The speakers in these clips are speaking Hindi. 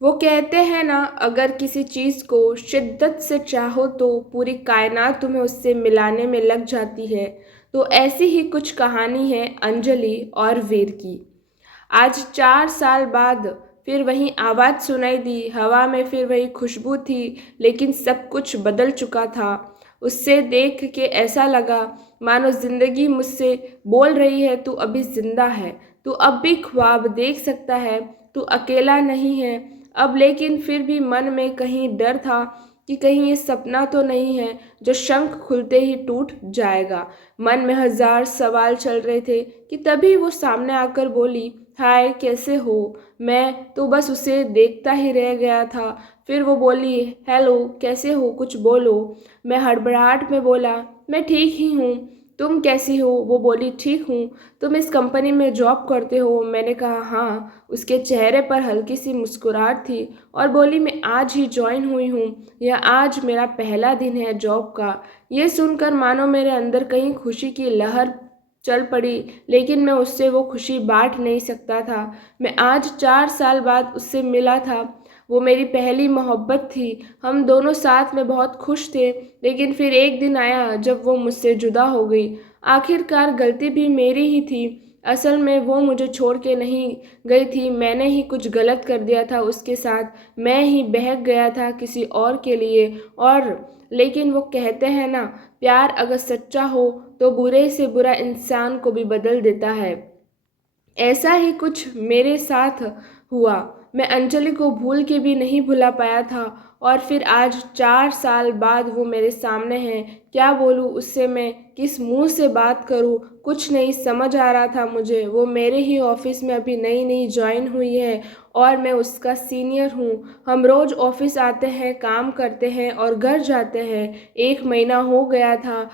वो कहते हैं ना, अगर किसी चीज़ को शिद्दत से चाहो तो पूरी कायनात तुम्हें उससे मिलाने में लग जाती है। तो ऐसी ही कुछ कहानी है अंजलि और वीर की। आज 4 साल बाद फिर वही आवाज़ सुनाई दी, हवा में फिर वही खुशबू थी, लेकिन सब कुछ बदल चुका था। उससे देख के ऐसा लगा मानो जिंदगी मुझसे बोल रही है, तू अभी जिंदा है, तू अब भी ख्वाब देख सकता है, तू अकेला नहीं है अब। लेकिन फिर भी मन में कहीं डर था कि कहीं ये सपना तो नहीं है जो शंख खुलते ही टूट जाएगा। मन में हजार सवाल चल रहे थे कि तभी वो सामने आकर बोली, हाय कैसे हो। मैं तो बस उसे देखता ही रह गया था। फिर वो बोली, हेलो कैसे हो, कुछ बोलो। मैं हड़बड़ाहट में बोला, मैं ठीक ही हूँ, तुम कैसी हो। वो बोली, ठीक हूँ, तुम इस कंपनी में जॉब करते हो। मैंने कहा हाँ। उसके चेहरे पर हल्की सी मुस्कुराहट थी और बोली, मैं आज ही ज्वाइन हुई हूँ, यह आज मेरा पहला दिन है जॉब का। ये सुनकर मानो मेरे अंदर कहीं खुशी की लहर चल पड़ी, लेकिन मैं उससे वो खुशी बांट नहीं सकता था। मैं आज 4 साल बाद उससे मिला था। वो मेरी पहली मोहब्बत थी। हम दोनों साथ में बहुत खुश थे, लेकिन फिर एक दिन आया जब वो मुझसे जुदा हो गई। आखिरकार गलती भी मेरी ही थी। असल में वो मुझे छोड़ के नहीं गई थी, मैंने ही कुछ गलत कर दिया था उसके साथ। मैं ही बहक गया था किसी और के लिए। और लेकिन वो कहते हैं ना, प्यार अगर सच्चा हो तो बुरे से बुरा इंसान को भी बदल देता है। ऐसा ही कुछ मेरे साथ हुआ। मैं अंजलि को भूल के भी नहीं भुला पाया था। और फिर आज 4 साल बाद वो मेरे सामने है। क्या बोलूँ उससे, मैं किस मुंह से बात करूँ, कुछ नहीं समझ आ रहा था मुझे। वो मेरे ही ऑफिस में अभी नई नई ज्वाइन हुई है और मैं उसका सीनियर हूँ। हम रोज ऑफिस आते हैं, काम करते हैं और घर जाते हैं। 1 महीना हो गया था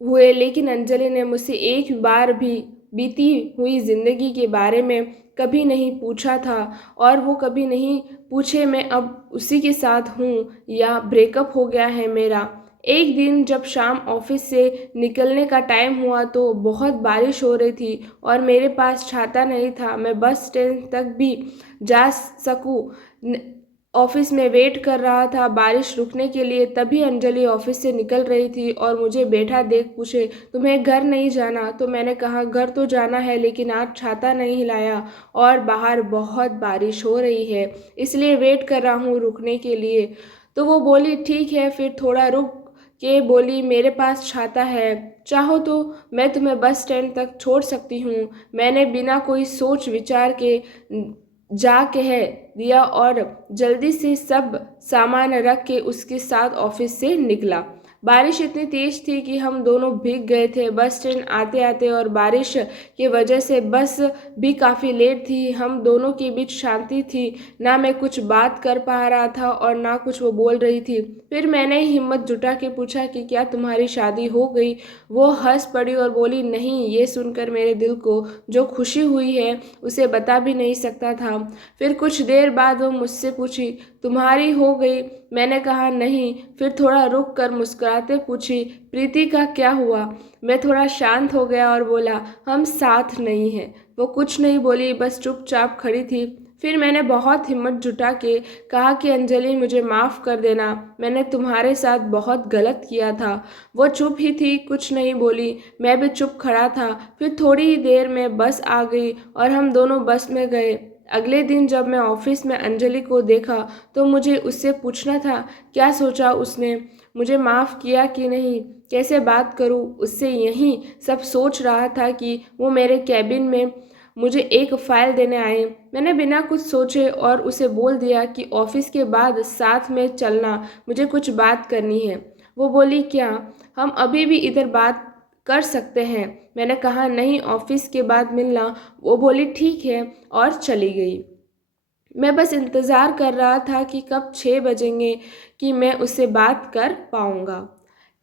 हुए, लेकिन अंजलि ने मुझसे एक बार भी बीती हुई जिंदगी के बारे में कभी नहीं पूछा था। और वो कभी नहीं पूछे मैं अब उसी के साथ हूँ या ब्रेकअप हो गया है मेरा। एक दिन जब शाम ऑफिस से निकलने का टाइम हुआ तो बहुत बारिश हो रही थी और मेरे पास छाता नहीं था। मैं बस स्टैंड तक भी जा सकूं ऑफिस में वेट कर रहा था बारिश रुकने के लिए। तभी अंजलि ऑफिस से निकल रही थी और मुझे बैठा देख पूछे, तुम्हें घर नहीं जाना। तो मैंने कहा घर तो जाना है, लेकिन आज छाता नहीं लाया और बाहर बहुत बारिश हो रही है, इसलिए वेट कर रहा हूँ रुकने के लिए। तो वो बोली, ठीक है फिर थोड़ा रुक के बोली, मेरे पास छाता है, चाहो तो मैं तुम्हें बस स्टैंड तक छोड़ सकती हूँ। मैंने बिना कोई सोच विचार के जा कह दिया और जल्दी से सब सामान रख के उसके साथ ऑफिस से निकला। बारिश इतनी तेज थी कि हम दोनों भीग गए थे बस स्टैंड आते आते, और बारिश की वजह से बस भी काफ़ी लेट थी। हम दोनों के बीच शांति थी, ना मैं कुछ बात कर पा रहा था और ना कुछ वो बोल रही थी। फिर मैंने हिम्मत जुटा के पूछा कि क्या तुम्हारी शादी हो गई। वो हंस पड़ी और बोली, नहीं। ये सुनकर मेरे दिल को जो खुशी हुई है उसे बता भी नहीं सकता था। फिर कुछ देर बाद वो मुझसे पूछी, तुम्हारी हो गई। मैंने कहा नहीं। फिर थोड़ा रुक कर मुस्कुराते पूछी, प्रीति का क्या हुआ। मैं थोड़ा शांत हो गया और बोला, हम साथ नहीं हैं। वो कुछ नहीं बोली, बस चुपचाप खड़ी थी। फिर मैंने बहुत हिम्मत जुटा के कहा कि अंजलि मुझे माफ़ कर देना, मैंने तुम्हारे साथ बहुत गलत किया था। वो चुप ही थी, कुछ नहीं बोली। मैं भी चुप खड़ा था। फिर थोड़ी ही देर में बस आ गई और हम दोनों बस में गए। अगले दिन जब मैं ऑफिस में अंजलि को देखा तो मुझे उससे पूछना था, क्या सोचा उसने, मुझे माफ़ किया कि नहीं, कैसे बात करूं उससे। यही सब सोच रहा था कि वो मेरे कैबिन में मुझे एक फ़ाइल देने आए। मैंने बिना कुछ सोचे और उसे बोल दिया कि ऑफिस के बाद साथ में चलना, मुझे कुछ बात करनी है। वो बोली, क्या, हम अभी भी इधर बात कर सकते हैं। मैंने कहा नहीं, ऑफिस के बाद मिलना। वो बोली, ठीक है, और चली गई। मैं बस इंतज़ार कर रहा था कि कब 6 बजेंगे कि मैं उससे बात कर पाऊँगा।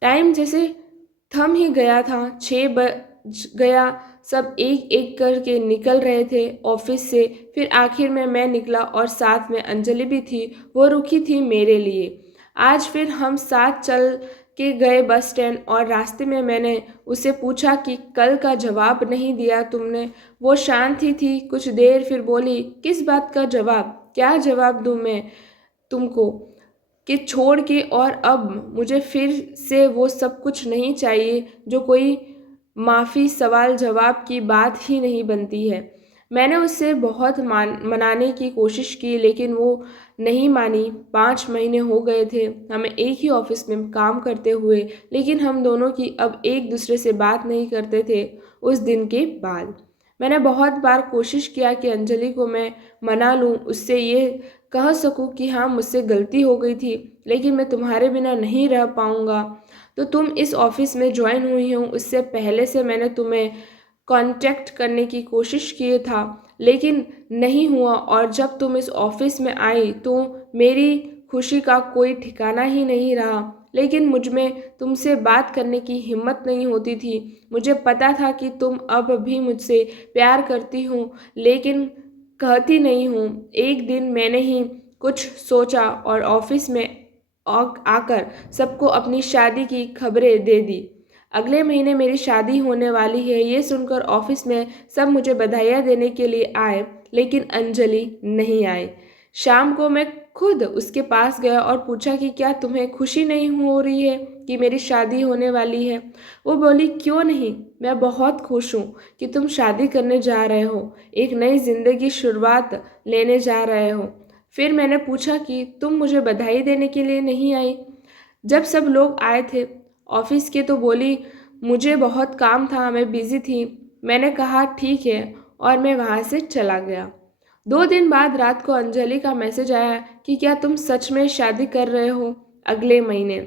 टाइम जैसे थम ही गया था। 6 बज गया। सब एक एक करके निकल रहे थे ऑफिस से। फिर आखिर में मैं निकला और साथ में अंजलि भी थी। वो रुकी थी मेरे लिए। आज फिर हम साथ चल के गए बस स्टैंड और रास्ते में मैंने उससे पूछा कि कल का जवाब नहीं दिया तुमने। वो शांत ही थी कुछ देर, फिर बोली, किस बात का जवाब, क्या जवाब दूँ मैं तुमको कि छोड़ के, और अब मुझे फिर से वो सब कुछ नहीं चाहिए जो कोई माफ़ी सवाल जवाब की बात ही नहीं बनती है। मैंने उससे बहुत मनाने की कोशिश की, लेकिन वो नहीं मानी। 5 महीने हो गए थे हमें एक ही ऑफिस में काम करते हुए, लेकिन हम दोनों की अब एक दूसरे से बात नहीं करते थे उस दिन के बाद। मैंने बहुत बार कोशिश किया कि अंजलि को मैं मना लूँ, उससे ये कह सकूँ कि हाँ मुझसे गलती हो गई थी, लेकिन मैं तुम्हारे बिना नहीं रह पाऊँगा। तो तुम इस ऑफिस में ज्वाइन हुई हो उससे पहले से मैंने तुम्हें कांटेक्ट करने की कोशिश किए था, लेकिन नहीं हुआ, और जब तुम इस ऑफिस में आई तो मेरी खुशी का कोई ठिकाना ही नहीं रहा। लेकिन मुझ में तुमसे बात करने की हिम्मत नहीं होती थी। मुझे पता था कि तुम अब भी मुझसे प्यार करती हो, लेकिन कहती नहीं हो। एक दिन मैंने ही कुछ सोचा और ऑफिस में आकर सबको अपनी शादी की खबरें दे दी। अगले महीने मेरी शादी होने वाली है। ये सुनकर ऑफिस में सब मुझे बधाइयाँ देने के लिए आए, लेकिन अंजलि नहीं आई। शाम को मैं खुद उसके पास गया और पूछा कि क्या तुम्हें खुशी नहीं हो रही है कि मेरी शादी होने वाली है। वो बोली, क्यों नहीं, मैं बहुत खुश हूँ कि तुम शादी करने जा रहे हो, एक नई जिंदगी शुरुआत लेने जा रहे हो। फिर मैंने पूछा कि तुम मुझे बधाई देने के लिए नहीं आई जब सब लोग आए थे ऑफिस के। तो बोली, मुझे बहुत काम था, मैं बिजी थी। मैंने कहा ठीक है, और मैं वहाँ से चला गया। 2 दिन बाद रात को अंजलि का मैसेज आया कि क्या तुम सच में शादी कर रहे हो अगले महीने।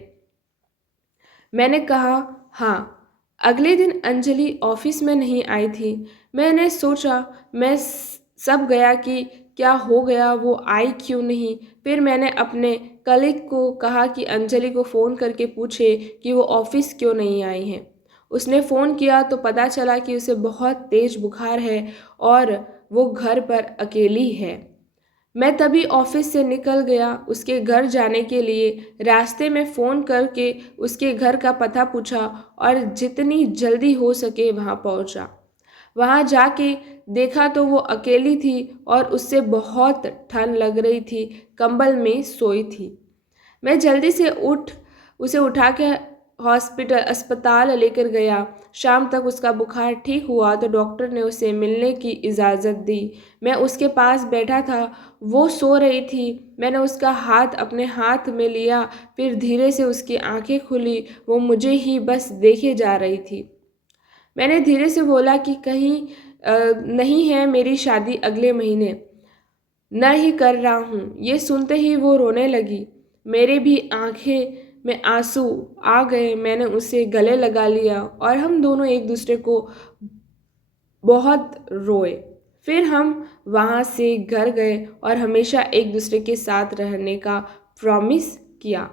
मैंने कहा हाँ। अगले दिन अंजलि ऑफिस में नहीं आई थी। मैंने सोचा, मैं सब गया कि क्या हो गया, वो आई क्यों नहीं। फिर मैंने अपने कलीग को कहा कि अंजलि को फ़ोन करके पूछे कि वो ऑफिस क्यों नहीं आई है। उसने फ़ोन किया तो पता चला कि उसे बहुत तेज़ बुखार है और वो घर पर अकेली है। मैं तभी ऑफिस से निकल गया उसके घर जाने के लिए। रास्ते में फ़ोन करके उसके घर का पता पूछा और जितनी जल्दी हो सके वहाँ पहुँचा। वहाँ जाके देखा तो वो अकेली थी और उससे बहुत ठंड लग रही थी, कंबल में सोई थी। मैं जल्दी से उसे उठा के अस्पताल लेकर गया। शाम तक उसका बुखार ठीक हुआ तो डॉक्टर ने उसे मिलने की इजाज़त दी। मैं उसके पास बैठा था, वो सो रही थी। मैंने उसका हाथ अपने हाथ में लिया, फिर धीरे से उसकी आंखें खुली। वो मुझे ही बस देखे जा रही थी। मैंने धीरे से बोला कि कहीं नहीं है मेरी शादी अगले महीने, न ही कर रहा हूँ। ये सुनते ही वो रोने लगी। मेरे भी आंखें में आंसू आ गए। मैंने उसे गले लगा लिया और हम दोनों एक दूसरे को बहुत रोए। फिर हम वहाँ से घर गए और हमेशा एक दूसरे के साथ रहने का प्रॉमिस किया।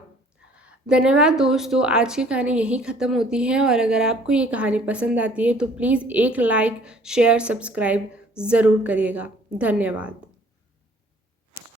धन्यवाद दोस्तों, आज की कहानी यहीं ख़त्म होती है, और अगर आपको ये कहानी पसंद आती है तो प्लीज़ एक लाइक, शेयर, सब्सक्राइब ज़रूर करिएगा। धन्यवाद।